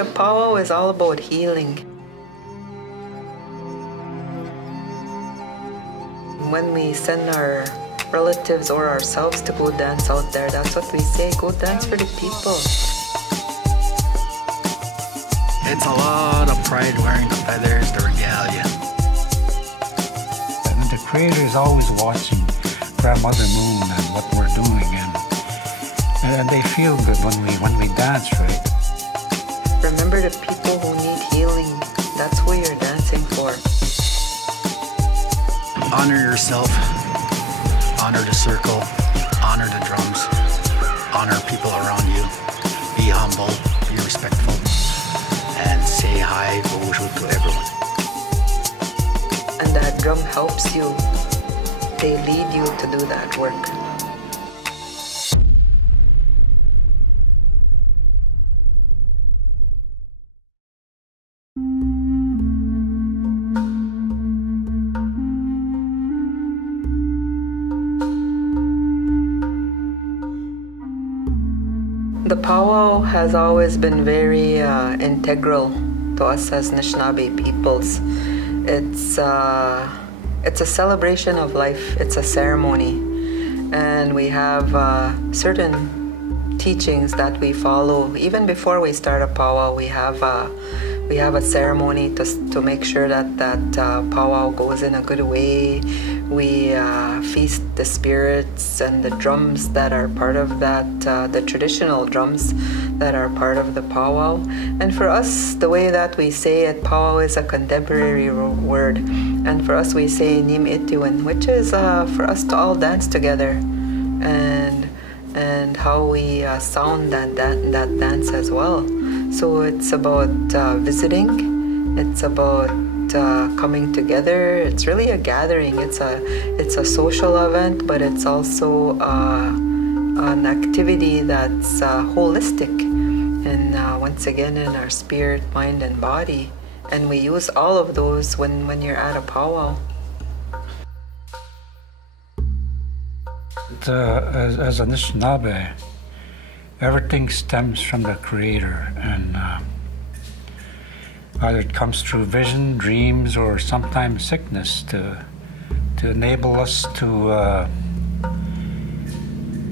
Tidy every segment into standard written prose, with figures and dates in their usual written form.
The powwow is all about healing. When we send our relatives or ourselves to go dance out there, that's what we say, go dance for the people. It's a lot of pride wearing the feathers, the regalia. And the Creator is always watching Grandmother Moon and what we're doing, and they feel good when we dance, right? Remember the people who need healing. That's who you're dancing for. Honor yourself, honor the circle, honor the drums, honor people around you. Be humble, be respectful, and say hi, bonjour to everyone. And that drum helps you. They lead you to do that work. The powwow has always been very integral to us as Anishinaabe peoples. It's a celebration of life. It's a ceremony, and we have certain teachings that we follow. Even before we start a powwow, we have a ceremony to make sure that powwow goes in a good way. We feast the spirits and the drums that are part of that, the traditional drums that are part of the powwow. And for us, the way that we say it, powwow is a contemporary word. And for us, we say nim itiwin, which is for us to all dance together, and how we sound that dance as well. So it's about visiting. It's about coming together. It's really a gathering. It's a social event, but it's also an activity that's holistic, and once again in our spirit, mind, and body. And we use all of those when you're at a powwow. As Anishinaabe, everything stems from the Creator, and either it comes through vision, dreams, or sometimes sickness to enable us to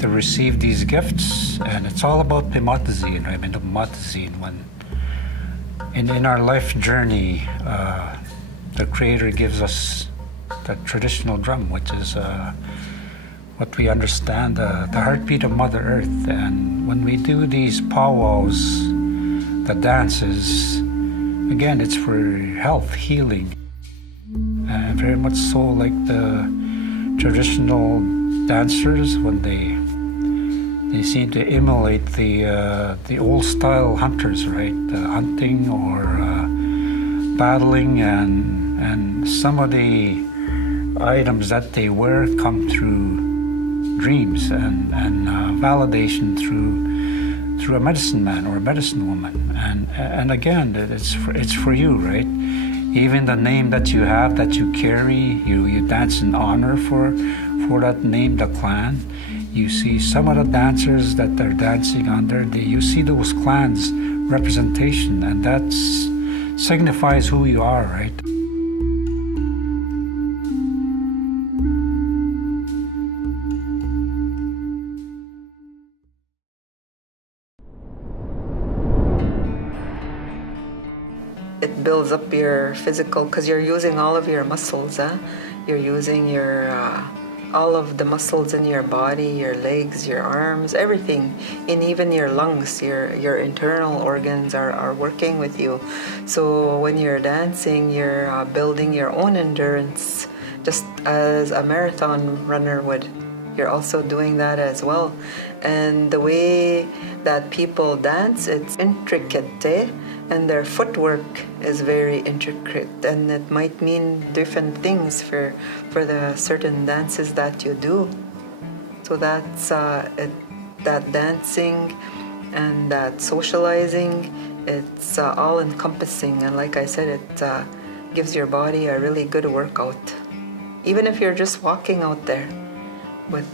receive these gifts. And it's all about Pimatazine, right? I mean, the Pimatazine. When in our life journey, the Creator gives us the traditional drum, which is what we understand, the heartbeat of Mother Earth. And when we do these powwows, the dances, again, it's for health, healing, and very much so like the traditional dancers when they seem to emulate the old style hunters, right? Hunting or battling, and some of the items that they wear come through dreams and validation through a medicine man or a medicine woman, and again, it's for you, right? Even the name that you have, that you carry, you dance in honor for that name, the clan. You see some of the dancers that they're dancing under, you see those clans representation, and that signifies who you are, right? It builds up your physical, because you're using all of your muscles. You're using your all of the muscles in your body, your legs, your arms, everything, and even your lungs, your internal organs are working with you. So when you're dancing, you're building your own endurance, just as a marathon runner would. You're also doing that as well. And the way that people dance, it's intricate, and their footwork is very intricate, and it might mean different things for the certain dances that you do. So that's that dancing and that socializing, it's all encompassing, and like I said, it gives your body a really good workout, even if you're just walking out there with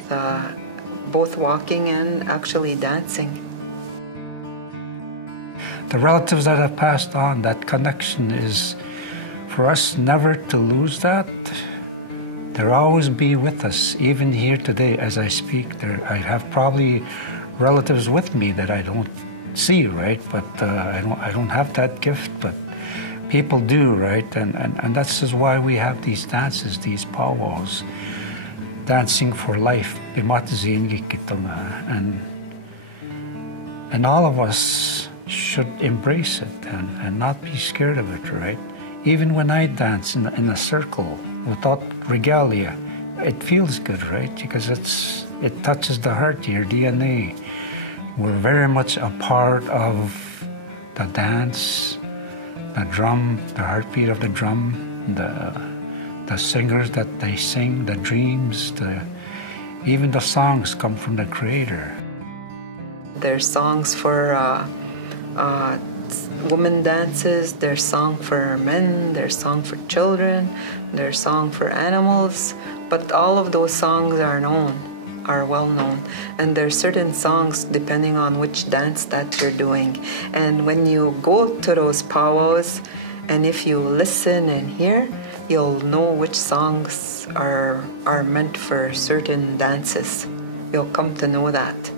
both walking and actually dancing. the relatives that have passed on, that connection is for us never to lose that. They'll always be with us, even here today as I speak. I have probably relatives with me that I don't see, right? But I don't have that gift, but people do, right? And that's just why we have these dances, these powwows, dancing for life. And all of us should embrace it and not be scared of it, right? Even when I dance in a circle without regalia, it feels good, right? Because it touches the heart, your DNA. We're very much a part of the dance, the drum, the heartbeat of the drum, the singers that they sing, the dreams, even the songs come from the Creator. There's songs for women dances, there's song for men, there's song for children, there's song for animals, but all of those songs are well known, and there's certain songs depending on which dance that you're doing. And when you go to those powwows, and if you listen and hear, you'll know which songs are meant for certain dances. You'll come to know that.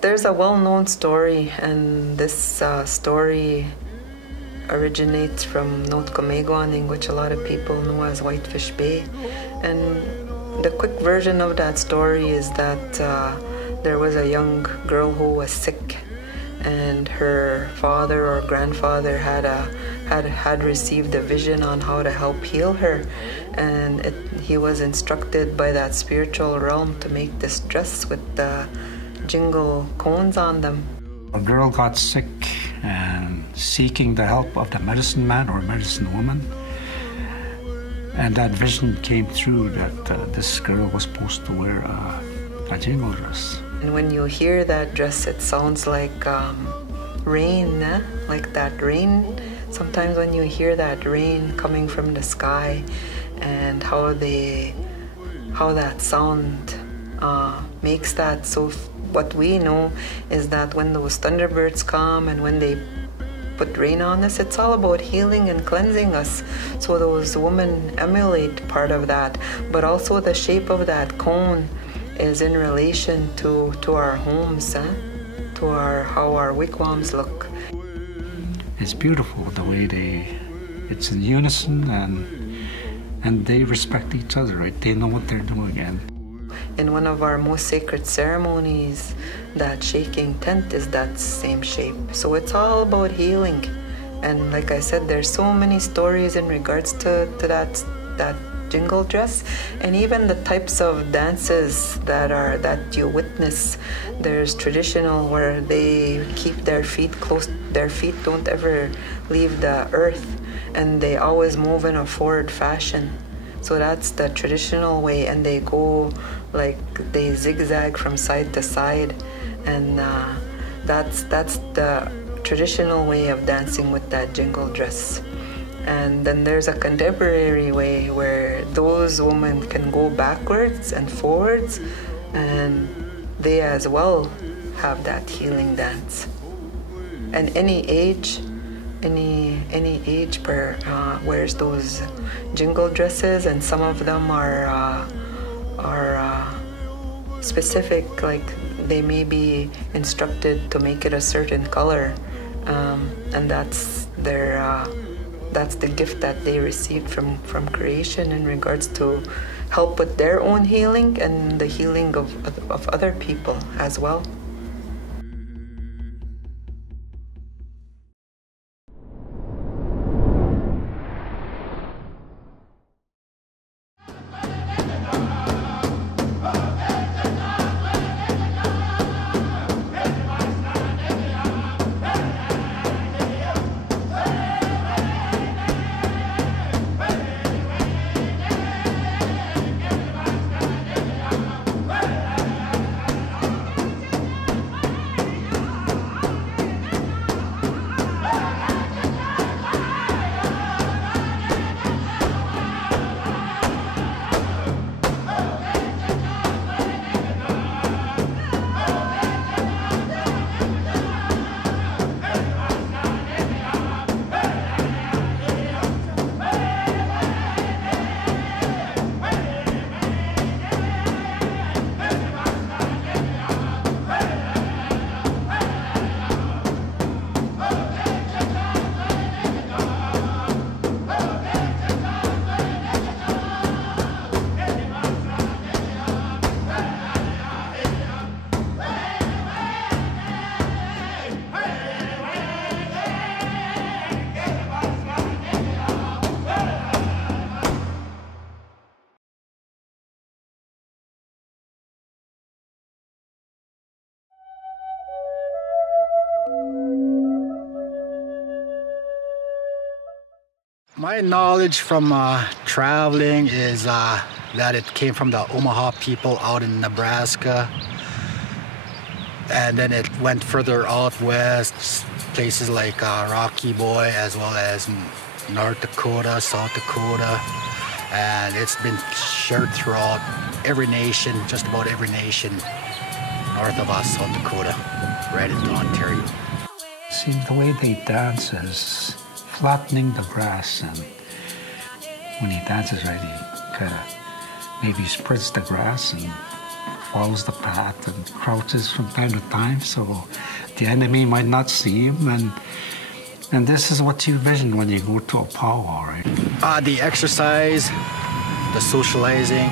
There's a well-known story, and this story originates from Notkomeguaning, which a lot of people know as Whitefish Bay. And the quick version of that story is that there was a young girl who was sick, and her father or grandfather had received a vision on how to help heal her, and he was instructed by that spiritual realm to make this dress with the jingle cones on them. A girl got sick and seeking the help of the medicine man or medicine woman, and that vision came through that this girl was supposed to wear a jingle dress. And when you hear that dress, it sounds like rain, like that rain. Sometimes when you hear that rain coming from the sky, and how that sound makes that so. What we know is that when those thunderbirds come and when they put rain on us, it's all about healing and cleansing us. So those women emulate part of that, but also the shape of that cone is in relation to our homes, to how our wigwams look. It's beautiful the way it's in unison, and they respect each other, right? They know what they're doing. And in one of our most sacred ceremonies, that shaking tent is that same shape. So it's all about healing. And like I said, there's so many stories in regards to that jingle dress, and even the types of dances that you witness. There's traditional where they keep their feet close. Their feet don't ever leave the earth, and they always move in a forward fashion. So that's the traditional way, and they go like they zigzag from side to side, and that's the traditional way of dancing with that jingle dress. And then there's a contemporary way where those women can go backwards and forwards, and they as well have that healing dance. And any age wears those jingle dresses, and some of them are specific, like they may be instructed to make it a certain color, and that's the gift that they received from creation in regards to help with their own healing and the healing of other people as well. My knowledge from traveling is that it came from the Omaha people out in Nebraska, and then it went further out west, places like Rocky Boy, as well as North Dakota, South Dakota, and it's been shared throughout every nation, just about every nation north of us, South Dakota, right into Ontario. See, the way they dance is flattening the grass, and when he dances right, he kind of maybe spreads the grass and follows the path and crouches from time to time so the enemy might not see him, and this is what you vision when you go to a powwow, right? The exercise, the socializing,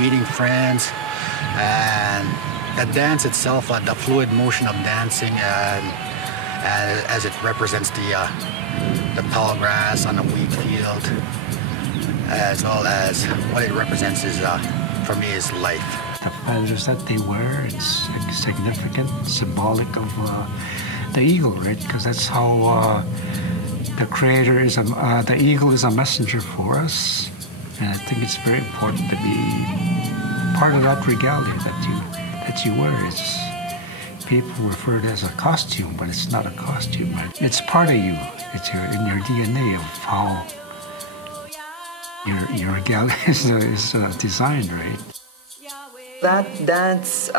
meeting friends, and the dance itself, the fluid motion of dancing, and as it represents the tall grass on a wheat field, as well as what it represents is, for me, is life. The feathers that they wear, it's significant, symbolic of the eagle, right? Because that's how the Creator is. The eagle is a messenger for us, and I think it's very important to be part of that regalia that you wear. It's people refer to it as a costume, but it's not a costume. Right? It's part of you. It's in your DNA of how your regalia is designed, right? That dance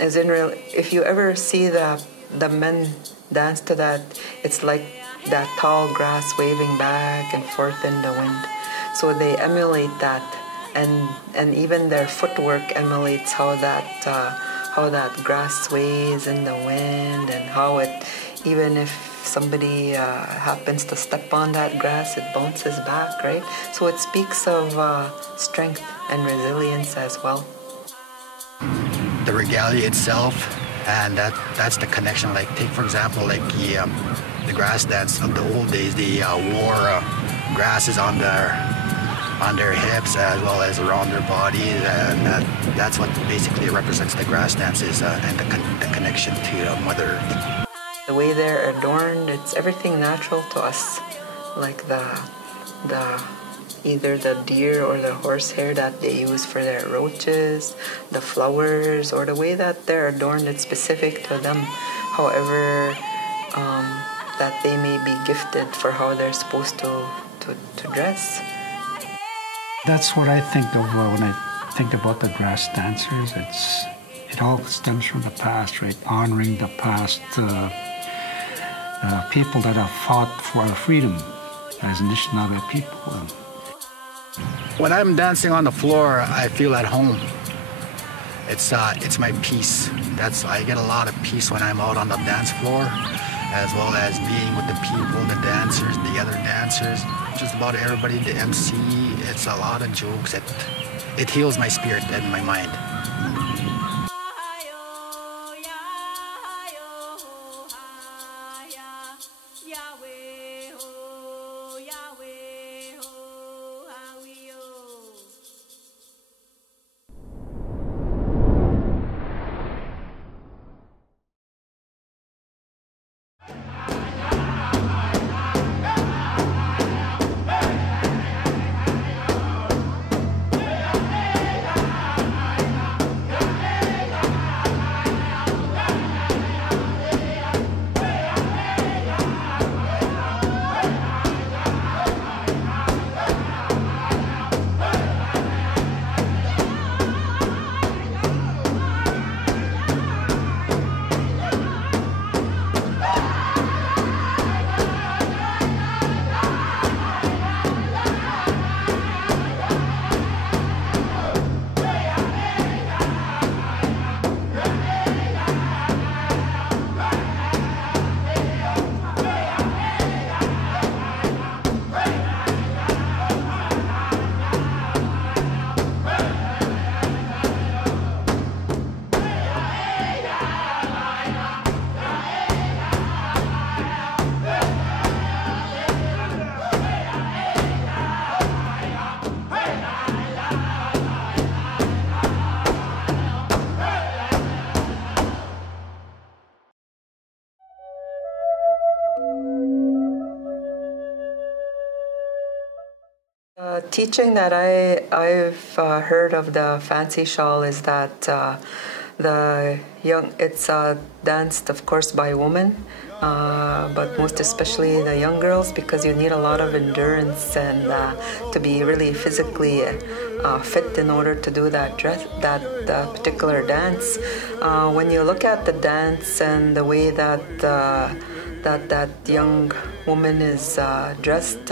is in real. If you ever see the men dance to that, it's like that tall grass waving back and forth in the wind. So they emulate that, and even their footwork emulates how that grass sways in the wind, and how it, even if somebody happens to step on that grass, it bounces back, right? So it speaks of strength and resilience as well. The regalia itself, and that's the connection. Like, take for example, like the grass dance of the old days. They wore grasses on their hips as well as around their bodies, and that's what basically represents the grass dances and the connection to Mother Earth. The way they're adorned, it's everything natural to us, like the either the deer or the horsehair that they use for their roaches, the flowers, or the way that they're adorned, it's specific to them. However, that they may be gifted for how they're supposed to dress. That's what I think of when I think about the grass dancers. It all stems from the past, right? Honoring the past people that have fought for our freedom as Anishinaabe people. When I'm dancing on the floor, I feel at home. It's my peace. I get a lot of peace when I'm out on the dance floor, as well as being with the people, the dancers, the other dancers, just about everybody, the MC. It's a lot of jokes. It heals my spirit and my mind. teaching that I've heard of the fancy shawl is that it's danced, of course, by women, but most especially the young girls, because you need a lot of endurance and to be really physically fit in order to do that particular dance. When you look at the dance and the way that that young woman is dressed,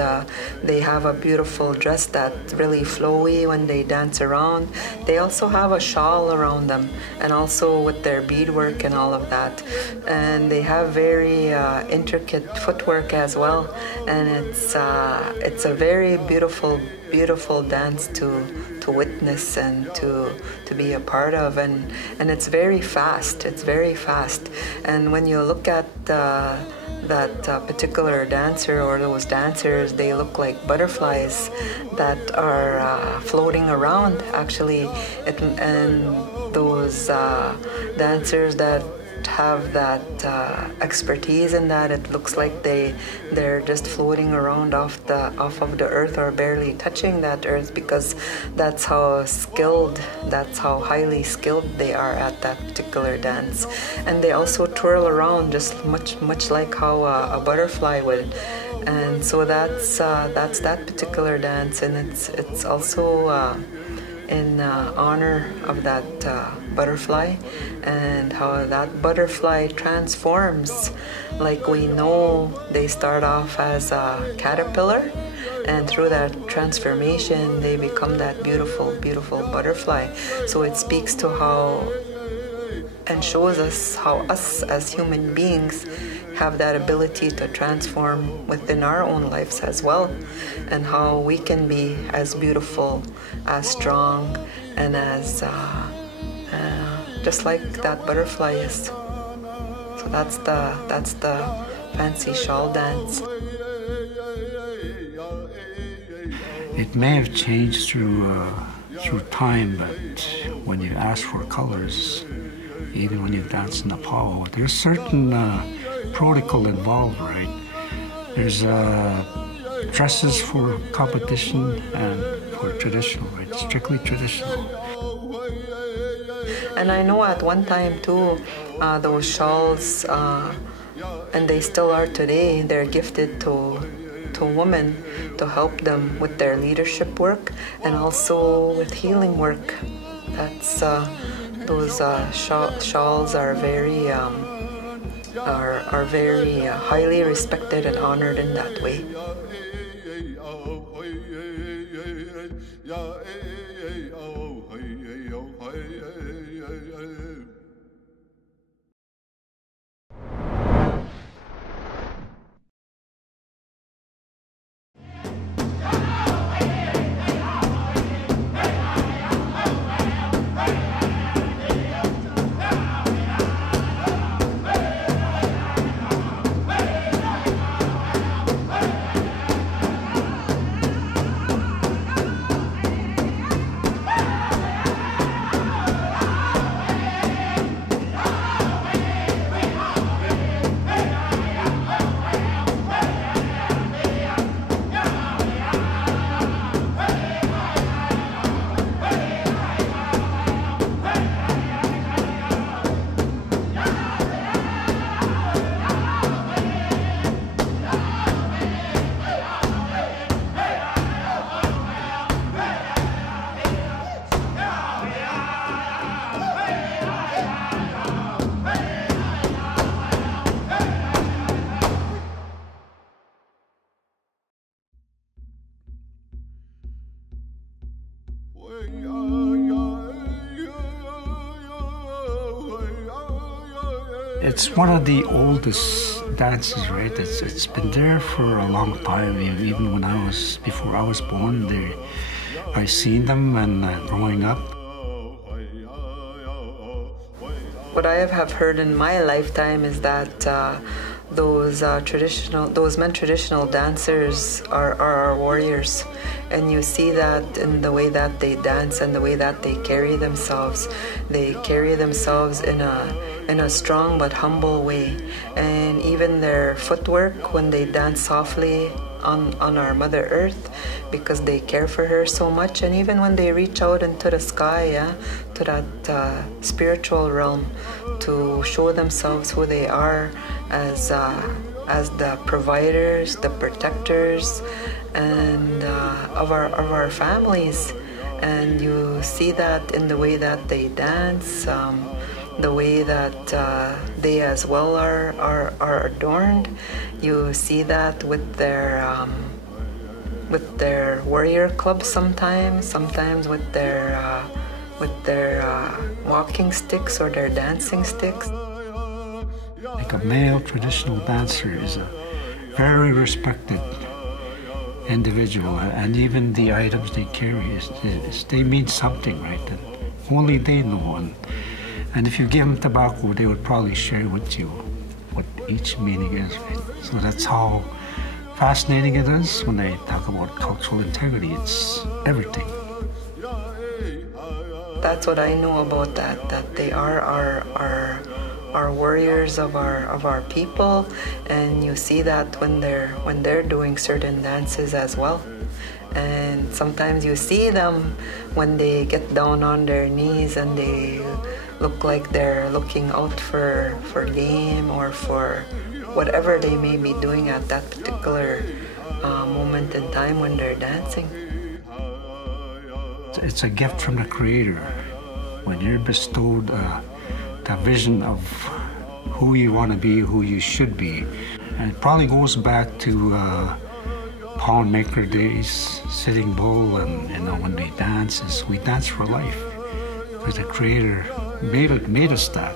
they have a beautiful dress that's really flowy when they dance around. They also have a shawl around them, and also with their beadwork and all of that, and they have very intricate footwork as well, and it's a very beautiful dance to witness and to be a part of, and it's very fast. And when you look at that particular dancer or those dancers, they look like butterflies that are floating around, actually. And those dancers that have that expertise in that, it looks like they're just floating around off of the earth, or barely touching that earth, because that's how highly skilled they are at that particular dance. And they also twirl around just much like how a butterfly would. And so that's that particular dance, and it's also in honor of that butterfly, and how that butterfly transforms. Like we know, they start off as a caterpillar, and through that transformation they become that beautiful butterfly. So it speaks to how, and shows us how us as human beings have that ability to transform within our own lives as well, and how we can be as beautiful, as strong, and as just like that butterfly is. So that's the fancy shawl dance. It may have changed through time, but when you ask for colors, even when you dance in Nepal, there's certain protocol involved, right? There's dresses for competition and for traditional, right? Strictly traditional. And I know at one time too, those shawls, and they still are today, they're gifted to women to help them with their leadership work and also with healing work. That's those shawls are very highly respected and honored in that way. It's one of the oldest dances, right? It's been there for a long time. Even before I was born, I seen them and growing up. What I have heard in my lifetime is that those men traditional dancers are our warriors, and you see that in the way that they dance and the way that they carry themselves. They carry themselves in a strong but humble way, and even their footwork when they dance softly on our Mother Earth, because they care for her so much. And even when they reach out into the sky, to that spiritual realm, to show themselves who they are as the providers, the protectors, and of our families. And you see that in the way that they dance, the way that they as well are adorned. You see that with their warrior clubs sometimes with their walking sticks or their dancing sticks. Like a male traditional dancer is a very respected individual, and even the items they carry they mean something, right? That only they know. And if you give them tobacco, they would probably share with you what each meaning is, right? So that's how fascinating it is when they talk about cultural integrity. It's everything. That's what I know about that they are our warriors of our people, and you see that when they're doing certain dances as well. And sometimes you see them when they get down on their knees and they look like they're looking out for game or for whatever they may be doing at that particular moment in time when they're dancing. It's a gift from the Creator. When you're bestowed the vision of who you want to be, who you should be. And it probably goes back to Pound Maker days, Sitting Bull, and when they dance, we dance for life. Because the Creator made us that.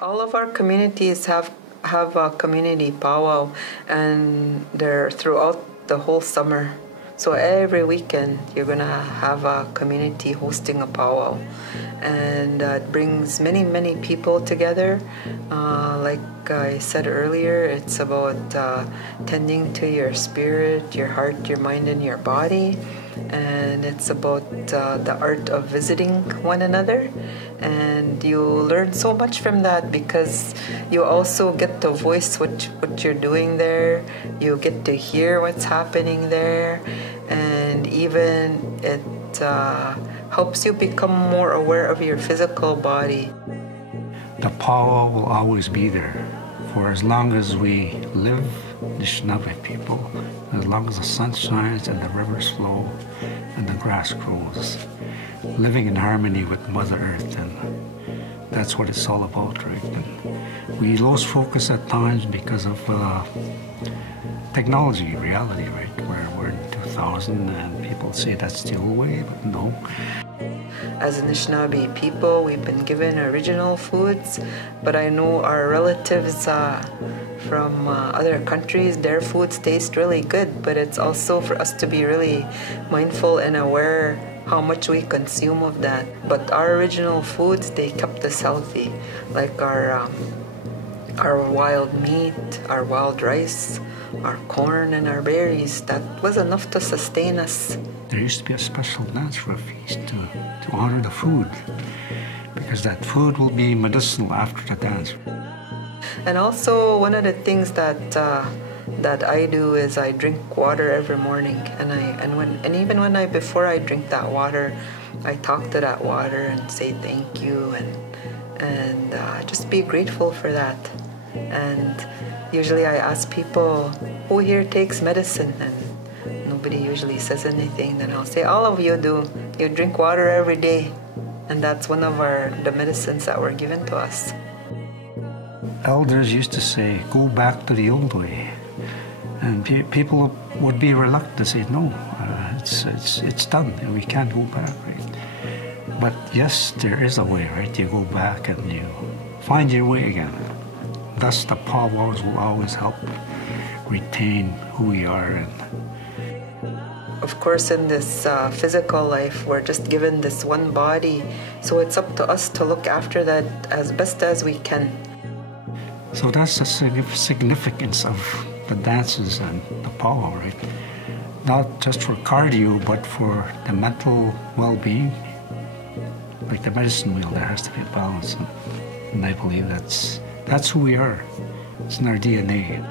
All of our communities have a community powwow, and they're throughout the whole summer. So every weekend you're gonna have a community hosting a powwow, and it brings many people together. Like I said earlier, it's about tending to your spirit, your heart, your mind, and your body. And it's about the art of visiting one another, and you learn so much from that, because you also get to voice what you're doing there. You get to hear what's happening there, and even it helps you become more aware of your physical body. The powwow will always be there for as long as we live, Anishinaabe people, as long as the sun shines and the rivers flow and the grass grows, living in harmony with Mother Earth. And that's what it's all about, right? And we lose focus at times because of technology, reality, right? Where we're in 2000 and people say that's the old way, but no. As Anishinaabe people, we've been given original foods, but I know our relatives from other countries, their foods taste really good, but it's also for us to be really mindful and aware how much we consume of that. But our original foods, they kept us healthy, like our wild meat, our wild rice, our corn, and our berries. That was enough to sustain us. There used to be a special dance for a feast to honor the food, because that food will be medicinal after the dance. And also, one of the things that I do is I drink water every morning, and even before I drink that water, I talk to that water and say thank you and just be grateful for that. And usually I ask people, who here takes medicine? And nobody usually says anything. Then I'll say, all of you do. You drink water every day. And that's one of the medicines that were given to us. Elders used to say, go back to the old way. And people would be reluctant to say, no, it's done, we can't go back, right? But yes, there is a way, right? You go back and you find your way again. Thus, the powwows will always help retain who we are. Of course, in this physical life, we're just given this one body, so it's up to us to look after that as best as we can. So that's the significance of the dances and the powwow, right? Not just for cardio, but for the mental well-being. Like the medicine wheel, there has to be a balance. And I believe that's who we are. It's in our DNA.